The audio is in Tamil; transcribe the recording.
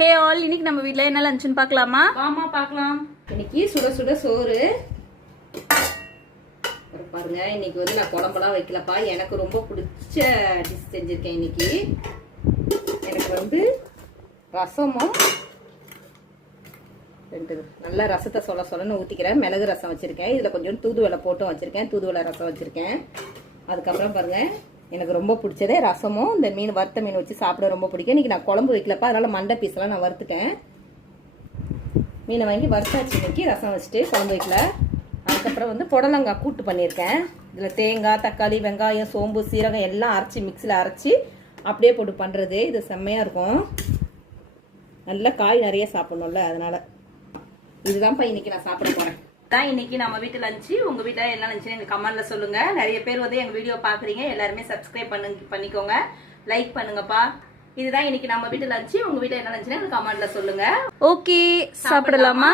ஹே ஆல், இன்னைக்கு நம்ம வீட்ல என்ன லஞ்ச்னு பார்க்கலாமா? வாமா பார்க்கலாம். இன்னைக்கு சுட சுட சோறு பாருங்க. இன்னைக்கு வந்து நான் குழம்பெல்லாம் வைக்கலப்பா, எனக்கு ரொம்ப பிடிச்ச டிஷ் செஞ்சிருக்கேன். இன்னைக்கு எனக்கு வந்து ரசமும் நல்ல ரசத்தை சொல்லன்னு ஊற்றிக்கிறேன். மிளகு ரசம் வச்சிருக்கேன். இதில் கொஞ்சம் தூதுவளை போட்டும் வச்சிருக்கேன். தூதுவளை ரசம் வச்சிருக்கேன். அதுக்கப்புறம் பாருங்க, எனக்கு ரொம்ப பிடிச்சதே ரசமும் இந்த மீன், வறுத்த மீன் வச்சு சாப்பிட ரொம்ப பிடிக்கும். இன்னைக்கு நான் குழம்பு வைக்கலப்பா, அதனால மண்டை பீஸ்லாம் நான் வறுத்துட்டேன். மீனை வாங்கி வறுத்தாச்சு. இன்னைக்கு ரசம் வச்சுட்டு குழம்பு வைக்கல. அதுக்கப்புறம் வந்து புடலங்காய் கூட்டு பண்ணியிருக்கேன். இதில் தேங்காய், தக்காளி, வெங்காயம், சோம்பு, சீரகம் எல்லாம் அரைச்சி மிக்சியில் அரைச்சி அப்படியே போட்டு பண்ணுறது. இது செம்மையாக இருக்கும். நல்லா காய் நிறைய சாப்பிடணும்ல, அதனால இதுதான்ப்பா இன்னைக்கு நான் சாப்பிட போகிறேன். தான் இன்னைக்கு நம்ம வீட்டு லஞ்சு. உங்க வீட்டுல என்ன லஞ்சுன்னு எங்களுக்கு கமெண்ட்ல சொல்லுங்க. நிறைய பேர் வந்து எங்க வீடியோ பாக்குறீங்க. எல்லாருமே சப்ஸ்கிரைப் பண்ணிக்கோங்க, லைக் பண்ணுங்கப்பா. இதுதான் இன்னைக்கு நம்ம வீட்டு லஞ்சு. உங்க வீட்டுல என்ன லஞ்சுன்னு எங்களுக்கு கமெண்ட்ல சொல்லுங்க. ஓகே, சாப்பிடலாமா?